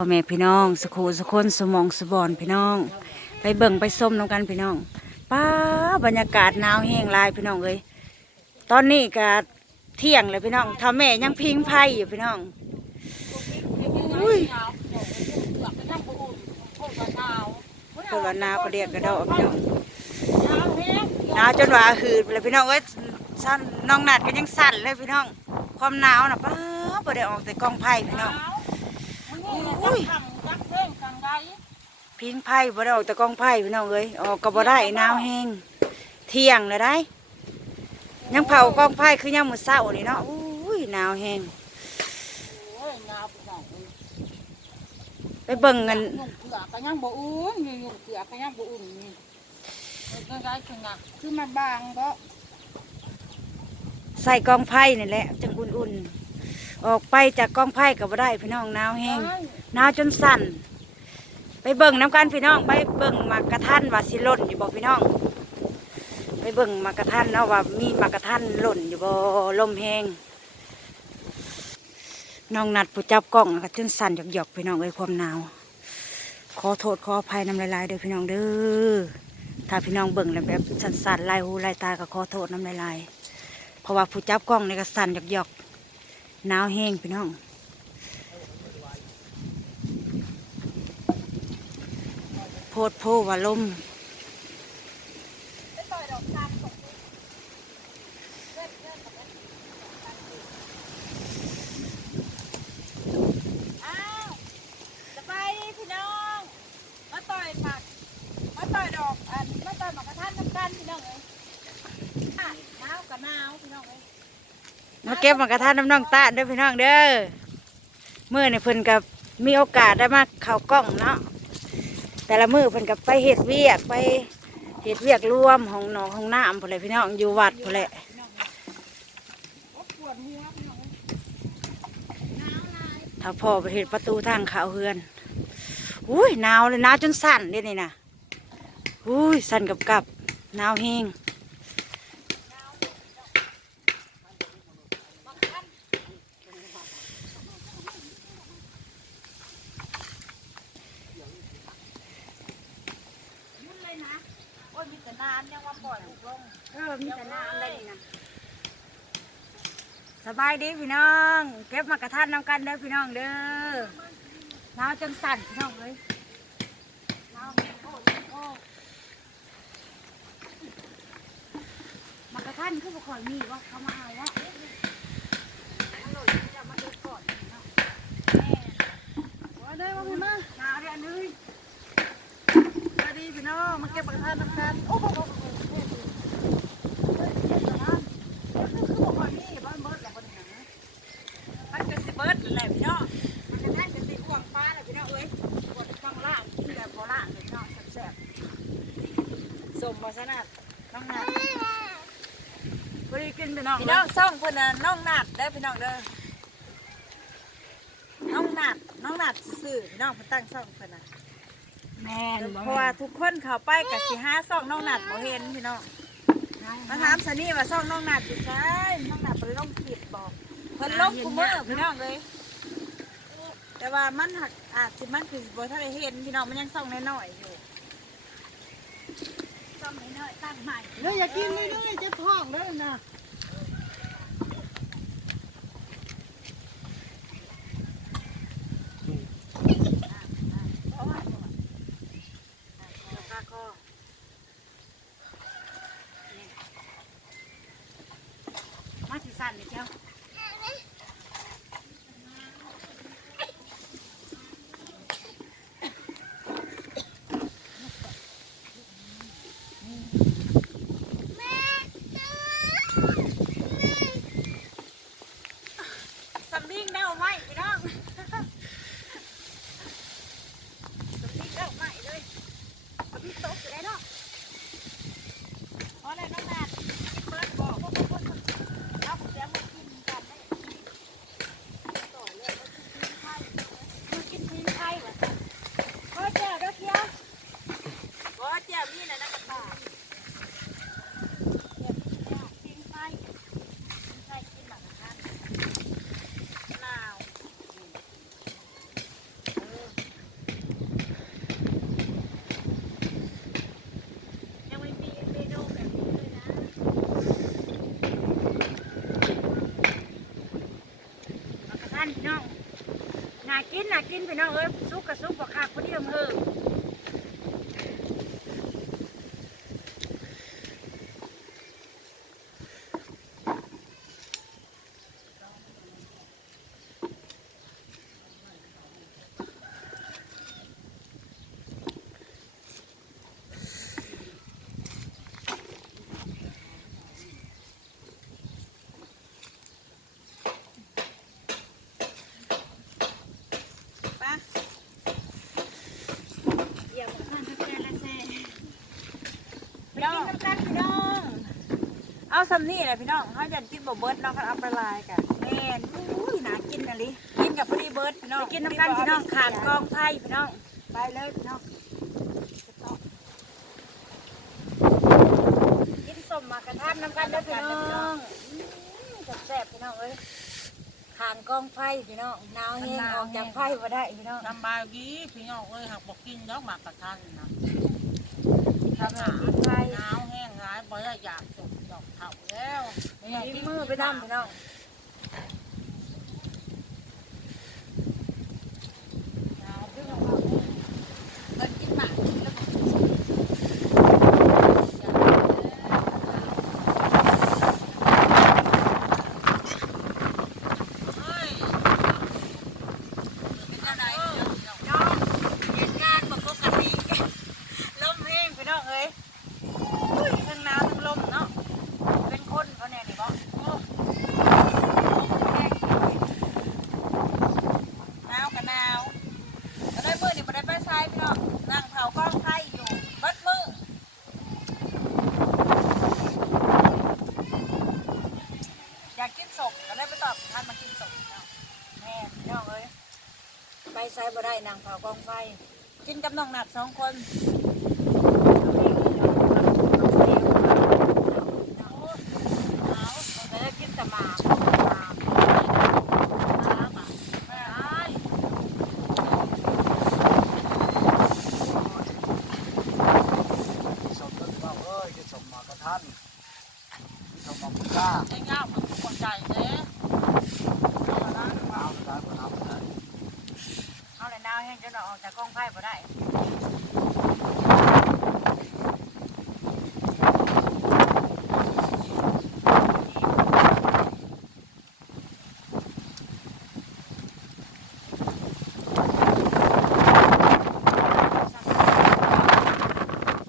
พ่อแม่พี่น้องสกครูสกคนสมองสบอนพี่น้อง ไปเบิ่งไปส้มน้ำกันพี่น้องป้าบรรยากาศหนาวแห้งหลายพี่น้องเอ้ยตอนนี้ก็เที่ยงเลยพี่น้องทำแม่ยังพิงไพ่อยู่พี่น้องอุ้ยเพิ่นว่าหนาวก็เรียกกระโดดพี่น้องหนาวจนว่าหืดไปเลยพี่น้องเอ้ยสั่นน้องนัดก็ยังสั่นเลยพี่น้อง ความหนาวน่ะป้าบ่ได้ออกแต่กองไผ่พี่น้อง พิงไผ่บ่ได้ออกแต่กองไผ่พี่น้องเอ้ยออกก็บ่ได้หนาวแห้งเที่ยงเลยได้ ยังเผากองไผ่คือยังมื้อเช้านี่เนาะอุ้ยหนาวแห้งไปเบิ่งกันยุ่งเกลือก็ยังบ่อุ่นอยู่ยุ่งเกลือก็ยังบ่อุ่นนี่ก็ได้คือหนักคือมันบางเพราะใส่กองไผ่นี่แหละจังอุ่นๆ ออกไปจากกองไผ่ก็บ่ได้พี่น้องหนาวแห้งหนาวจนสั่น ไปเบิ่งน้ำกันพี่น้อง ไปเบิ่งหมากกระทันว่าสิหล่นอยู่บ่พี่น้อง ไปเบิ่งหมากกระทันเนาะว่ามีหมากกระทันหล่นอยู่บ่ลมแห้งน้องนัดผู้จับกล้องก็จนสั่นหยอกๆพี่น้องเอ้ยความหนาว ขอโทษขออภัยน้ำลายๆเด้อพี่น้องเด้อถ้าพี่น้องเบิ่งแล้วแบบสั่นๆลายหูลายตาก็ขอโทษน้ำลายๆเพราะว่าผู้จับกล้องนี่ก็สั่นหยอกๆ หนาวแห้งพี่น้องโพดโพว่าลม อ้าวสบายดีพี่น้องมาต่อยหมักมาต่อยดอกอันมาต่อยหมักกระทันน้ำกันพี่น้องเอ้ยอะหนาวกับหนาวพี่น้องเอ้ย มาเก็บมากระทะน้ำน้องตาเด้อพี่น้องเด้อเมื่อในเพิ่นกับมีโอกาสได้มาเข้ากล้องเนาะแต่ละมือเพิ่นกับไปเฮ็ดเวียกไปเฮ็ดเวียกรวมของหนองของน้ำพุ่นเลยพี่น้องอยู่วัดพุ่นแหละโอ้ปวดหัวพี่น้องเลยถ้าพ่อไปเฮ็ดประตูทางเข้าเฮือนอุ้ยหนาวเลยหนาวจนสั่นเด้นี่นะอุ้ยสั่นกับกับหนาวแห้ง ยุ่นเลยนะโอ้ยมีแต่ น้ำยังว่าปล่อยลูกลงเออมีแต่น้ำได้นี่นะสบายดีพี่น้อง เก็บหมากกระทะน้ำกันเด้อพี่น้องเด้อหนาวจนสั่นพี่น้องเลยน้ำโอ้ยโอ้ยหมากกระทันคือบุคคลมีว่าเขามาเอาวะว่าได้ว่าพี่มาหาเดือนนึงสวัสดีพี่น้องมาเก็บประทานน้ำกันโอ้โหนเนสิเละพี่น้องมันจะได้เป็นสีขวาง ฟ้าเลยพี่น้องเอ้ยขวดข้างล่าดีแบบโบราเลยพี่น้องแซ่บสมบัสนัดๆต้องหนักบริกินพี่น้องพี่น้องซ่องเพิ่นน่ะน้องนัดได้พี่น้องเด้อน้องนัดน้องนัดซื่อพี่น้องเพิ่นตั้งซ่องเพิ่นน่ะ แม่นเพราะว่าทุกคนเข้าไปกับสิหาซ่องน้องนัดบ่เห็นพี่น้องมาถามสนี่ว่าซ่องน้องนัดอยู่ไสน้องนัดเพิ่นลงคลิปบอกเพิ่นลงคุมื้อพี่น้องเลยแต่ว่ามันหักอาจสิมันคือบ่ทันได้เห็นพี่น้องมันยังซ่องน้อยๆอยู่ต้องน้อยๆตั้งใหม่เด้ออย่ากินเรื่อยๆจะท้องเด้อนะ ข้าข้อมาสิสั่นนี่เจ้าสำลิงเด้าไหมพี่น้องสำลิงเด้าไหมเลยสำลิงตกอยู่ได้เนาะ เพราะอะไรน้องนัดเปิดบอกพวกคนเอาเสียงมากิน กินน่ะกินพี่น้องเอ้ยสุกกับสุกบ่คักพอดียวเฮิม ไปะ เดี๋ยวบ่ทันแซ่ละแซ่ ไปกินน้ำกันพี่น้อง เอาสำนี่แหละพี่น้องเขาอยากกินบ่เบิร์ดเนาะเขาเอาไปลายกันแม่นอุ้ยน่ากินน่ะลิกินกับพอดีเบิร์ดพี่น้องไปกินน้ำกันพี่น้องขางกองไฟพี่น้องไปเลยพี่น้องกินสมมากระทานน้ำกันเด้อพี่น้องอืมแซ่บๆพี่น้องเอ้ยขางกองไฟพี่น้องหนาวแห้งออกจากไฟบ่ได้พี่น้องลำบากดีพี่น้องเอ้ยหักบอกกินดอกหมากกระทันนะทำให้กินไฟหนาวแห้งร้ายบ่ได้อยากสุดดอกเผา แล้วนี่มือไปทำพี่น้องาวพี่น้องเอ้ยกินหมากกินแล้วก็เฮ้ยเป็นอะไรเดี๋ยว น้องเหตุการณ์บ่ปกติลมแห้งพี่น้องเอ้ยอุ้ยทั้งหนาวทั้งลมเนาะเป็นคนเขาแน่นี่บ่โอ้แห้งจริง หนาวกับหนาวก็ได้มือนี่บ่ได้ไปซ้ายพี่น้องนั่งเผากล้องไข่อยู่เบัดมืออยากกินศ พก็บท่านมากินศพเนาะแม่พี่น้องเอ้ยไปไซบ่ได้นางเผากองไฟ กินกับน้องหนักสองคนเอาไปแล้วกินแต่หมากหมากช้าหมากแม่อ้าย สมนึกว่าเอ้ยจะสมมากระทันสมมาพุทธา ไอ้เงามันปวดใจเด้ หนาวหนาวหนาวหนาวหนาว เอาเลยนาวแห้งจนเราออกจากกองไฟบ่ได้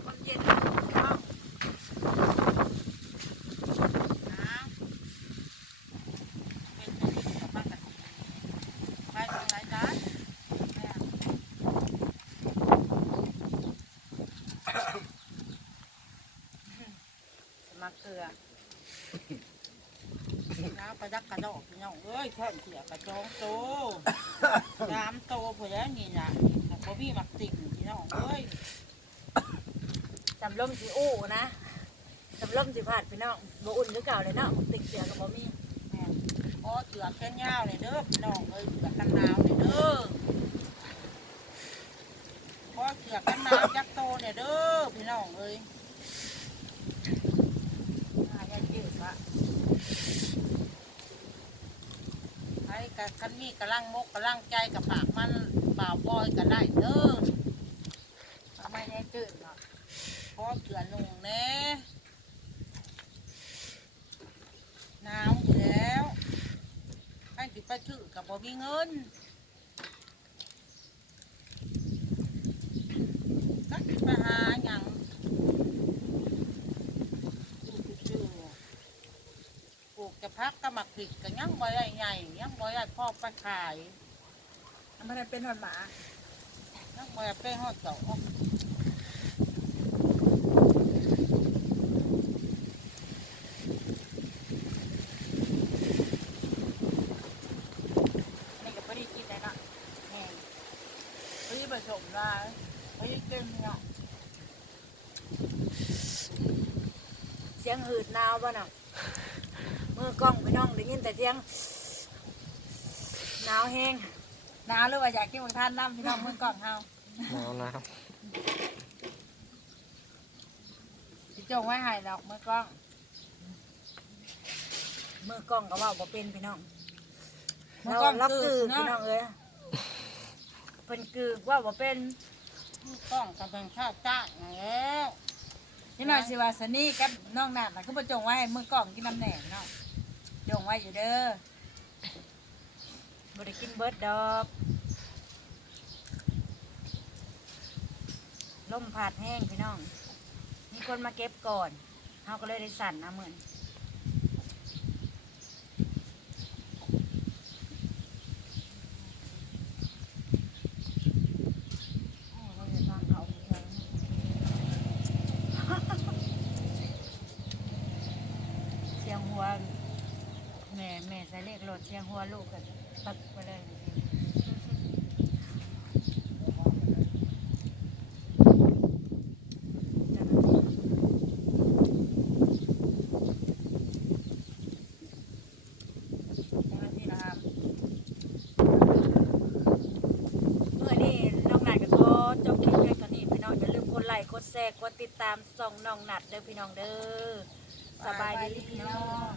คนเย็นเนาะ เป็นจะกินกับบ้านกันไป ทาเกลือน้ำไปดักกระดอกพี่น้องเอ้ยแค่เสียกระจองโตน้ำโตพอแล้วนี่นะพอพี่มักติ่งพี่น้องเอ้ยสำลมสีอู้นะสำลมสีผาดพี่น้องบ่อุ่นคือเก่าเลยเนาะติดเสียกับบ่มี อเสือแค่ยาวเลยเด้อพี่น้องเอ้ยเสือกันหนาวเลยเด้อพอเสือกันหนาวจักโตเนี่ยเด้อพี่น้องเอ้ยหายาจืดวะไอ้กับคันมีกระลังมกกระลังใจกับปากมันบ่าวบอยก็ได้เด้อทำไมยาจืดเนาะพอเสือนุ่งแน่หนาวอยู่แล้วให้ติ ไปถือกับบ่มีเงินก็สิไปหาหยังอยู่ซื่อๆปลูกจะพักก็มักผิดก็ยังบ่ได้ใหญ่ยังบ่ได้พ่อไปขายมันได้เป็นหอนหมายังบ่ได้ไปฮอดดอกอันนี้ก็พอดีกินเลยเนาะ แม่นเฮ้ ยผสมได้เฮ้ยเก่งเนาะเสียงหืดหนาวบ่เนาะมือกล้องพี่น้องได้ยินแต่เสียงหนาวแห้งหนาวหรือว่าอยากกินบางท่านน้ำพี่น้องมือกล่องเฮาหนาวนะครับพี่จงไว้ให้ดอกมือกล้องมือกล้องก็เว่าบ่เป็นพี่น้องมือเรากล้องล็อกคืคืออเนาะพี่น้องเอ้ย เพิ่นกึกว่าบ่เป็นต้องกำลังข้าวจ้างแล้วนี่น่อยสิว่าสนี่กับน้องนัดน่ะคือบ่จงไว้ให้มือกล้องกินน้ำแหน่เนาะจงไว้อยู่เด้อบ่ได้กินเบิดดอกลมพัดแห้งพี่น้อง มีคนมาเก็บก่อนเฮาก็เลยได้สั่นนะเหมือนโอ้เราจะฟังเขาเองเสียงหัว แม่แม่ใส่ เลขรถเสียงหัวลูกกันปักไปเลยเจ้าหน้าที่นะครับเมื่อนี้น้องนัดก็จบคลิปเพียงเท่านี้พี่น้องอย่าลืมกดไลค์กดแชร์กดติดตามส่องน้องนัดเด้อพี่น้องเด้อสบายดีพี่น้อง